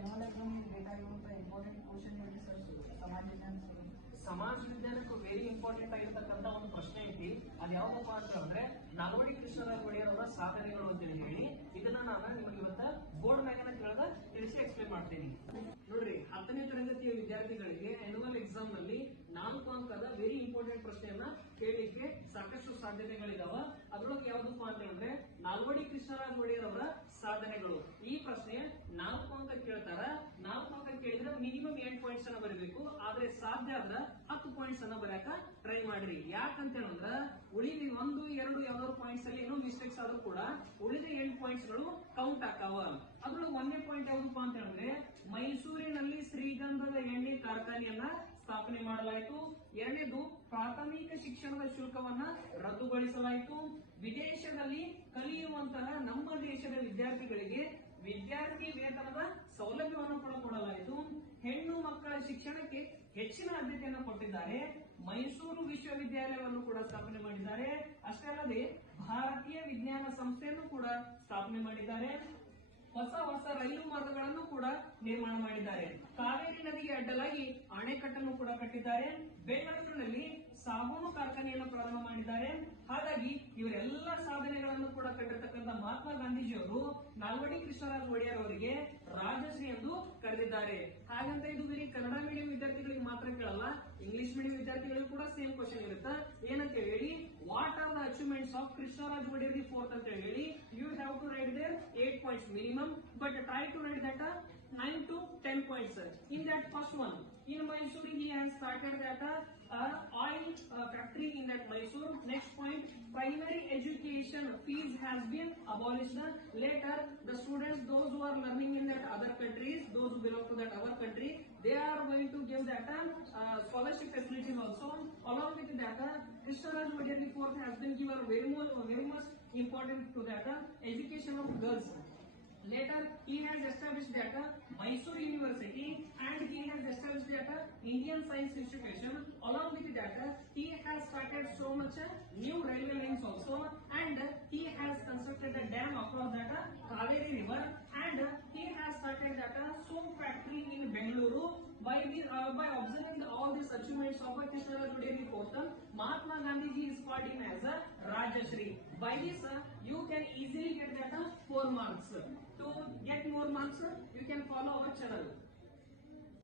Annual exam ಬೇಕಾಗಿರುವಂತ important question ಹೇಳಿ sir ಸಮಾಜ ವಿಜ್ಞಾನ ಸಮಾಜ ವಿಜ್ಞಾನಕ್ಕೂ ವೆರಿ ಇಂಪಾರ್ಟೆಂಟ್ ಆಗಿರ್ತಕ್ಕಂಥ ಒಂದು ಪ್ರಶ್ನೆ ಐತಿ. ಅದು ಯಾವಪ್ಪ ಅಂತ ಅಂದ್ರೆ ನಾಲ್ವಡಿ ಕೃಷ್ಣರಾಜ ಒಡೆಯರ್ ಅವರ ಸಾಧನೆಗಳು ಅಂತ ಹೇಳಿ ಇದನ್ನ ನಾನು ನಿಮಗೆ ಇವತ್ತ ಬೋರ್ಡ್ ಮ್ಯಾಗನ ಕೇಳದ ತಿಳಿಸಿ ಎಕ್ಸ್ಪ್ಲೇನ್ ಮಾಡ್ತೀನಿ. ನೋಡ್ರಿ, 10ನೇ ತರಗತಿಯ ವಿದ್ಯಾರ್ಥಿಗಳಿಗೆ ಆನ್ಯುವಲ್ ಎಕ್ಸಾಮ್ ನಲ್ಲಿ 4 ಅಂಕದ ವೆರಿ ಇಂಪಾರ್ಟೆಂಟ್ ಪ್ರಶ್ನೆಯನ್ನ ಕೇಳಲಿಕ್ಕೆ ಸಾಕಷ್ಟು ಸಾಧ್ಯತೆಗಳಿದಾವ. ಅದ್ರೊಳಗೆ ಯಾವ್ದಪ್ಪ ಅಂತ ಹೇಳಿದ್ರೆ ನಾಲ್ವಡಿ ಕೃಷ್ಣರಾಜ ಒಡೆಯರ್ ಅವರ ಸಾಧನೆಗಳು. ಈ ಪ್ರಶ್ನೆ 4 ಅಂಕ ಕೇಳ್ತಾರ. 4 ಅಂಕ ಕೇಳಿದ್ರೆ ಮಿನಿಮಮ್ 8 ಪಾಯಿಂಟ್ಸ್ ಅನ್ನ ಬರಬೇಕು. ಆದ್ರೆ ಸಾಧ್ಯ ಆದ್ರ 10 ಪಾಯಿಂಟ್ಸ್ ಅನ್ನ ಬರಕ ಟ್ರೈ ಮಾಡ್ರಿ. ಯಾಕಂತ ಹೇಳಿದ್ರ ಉಳಿದ 1, 2 ಯಾವ್ದಾದ್ರು ಪಾಯಿಂಟ್ಸ್ ಅಲ್ಲಿ ಏನೋ ಮಿಸ್ಟೇಕ್ಸ್ ಆದ್ರೂ ಕೂಡ ಉಳಿದ 8 ಪಾಯಿಂಟ್ಸ್ ಗಳು ಕೌಂಟ್ ಆಕಾವ. ಅದ್ರೊಳಗೆ 1ನೇ ಪಾಯಿಂಟ್ ಯಾವ್ದಪ್ಪ ಅಂತ ಹೇಳಿದ್ರೆ ಮೈಸೂರಿನಲ್ಲಿ ಶ್ರೀಗಂಧದ ಎಣ್ಣೆ ಕಾರ್ಖಾನೆಯನ್ನ ಸ್ಥಾಪನೆ ಮಾಡಲಾಯಿತು. 2ನೇದು ಪ್ರಾಥಮಿಕ ಶಿಕ್ಷಣದ ಶುಲ್ಕವನ್ನ ರದ್ದುಗೊಳಿಸಲಾಯಿತು. ವಿದೇಶದಲ್ಲಿ ಕಲಿಯುವಂತಹ ನಮ್ಮ ದೇಶದ ವಿದ್ಯಾರ್ಥಿಗಳಿಗೆ ವಿದ್ಯಾರ್ಥಿ ವೇತನದ ಸೌಲಭ್ಯವನ್ನು ಕೊಡಲಾಯಿತು. ಹೆಣ್ಣು ಮಕ್ಕಳ ಶಿಕ್ಷಣಕ್ಕೆ ಹೆಚ್ಚಿನ ಆದ್ಯತೆಯನ್ನು ಕೊಟ್ಟಿದ್ದಾರೆ. ಮೈಸೂರು ವಿಶ್ವವಿದ್ಯಾಲಯವನ್ನು ಕೂಡ ಸ್ಥಾಪನೆ ಮಾಡಿದ್ದಾರೆ. ಅಷ್ಟೇ ಅಲ್ಲದೆ ಭಾರತೀಯ ವಿಜ್ಞಾನ ಸಂಸ್ಥೆಯನ್ನು ಕೂಡ ಸ್ಥಾಪನೆ ಮಾಡಿದ್ದಾರೆ. ಹೊಸ ರೈಲು ಮಾರ್ಗಗಳನ್ನು ಕೂಡ ನಿರ್ಮಾಣ ಮಾಡಿದ್ದಾರೆ. ಕಾವೇರಿ ನದಿಗೆ ಅಡ್ಡಲಾಗಿ ಅಣೆಕಟ್ಟನ್ನು ಕೂಡ ಕಟ್ಟಿದ್ದಾರೆ. ಬೆಂಗಳೂರಿನಲ್ಲಿ ಸಾಬೂನು ಕಾರ್ಖಾನೆಯನ್ನು ಪ್ರಾರಂಭ ಮಾಡಿದ್ದಾರೆ. ಹಾಗಾಗಿ ಇವರೆಲ್ಲ ಸಾಧನೆಗಳನ್ನು ಕೂಡ ಕಂಡಿರ್ತಕ್ಕಂಥ ಮಹಾತ್ಮ ಗಾಂಧೀಜಿಯವರು ನಾಲ್ವಡಿ ಕೃಷ್ಣರಾಜ ಒಡೆಯರ್ ಅವರಿಗೆ ರಾಜಶ್ರೀ ಎಂದು ಕರೆದಿದ್ದಾರೆ. ಹಾಗಂತ ಇದು ಬರೀ ಕನ್ನಡ ಮೀಡಿಯಂ ವಿದ್ಯಾರ್ಥಿಗಳಿಗೆ ಮಾತ್ರ ಕೇಳಲ್ಲ, ಇಂಗ್ಲಿಷ್ ಮೀಡಿಯಂ ವಿದ್ಯಾರ್ಥಿಗಳಿಗೂ ಕೂಡ ಸೇಮ್ ಕ್ವಶನ್ ಇರುತ್ತೆ. ಏನಂತ ಹೇಳಿ, what are the achievements of Krishnaraja Wodeyar the fourth ಅಂತ ಹೇಳಿ you have to write there 8 points minimum. But try to write that 9 to 10 points. In that first one, in Mysore he has started that oil factory in that Mysore. Next point, primary education fees has been abolished. Later, the students, those who are learning in that other countries, those who belong to that other country, they are going to give that scholarship facilities also. Along with that, Krishnaraj Vaidya IV has been given very much important to that education of girls. Later, he has established that Mysore University and he has established that Indian Science Institution. Along with that, he has started so much new railway lines also, and he has constructed a dam across that Kaveri River, and he has started that soap factory in Bengaluru. By observing all these achievements of Krishnaraj Vaidya IV, Mahatma Gandhi is called him as a Rajashri. By this, you can easily get that 4 marks. To get more marks, you can follow our channel.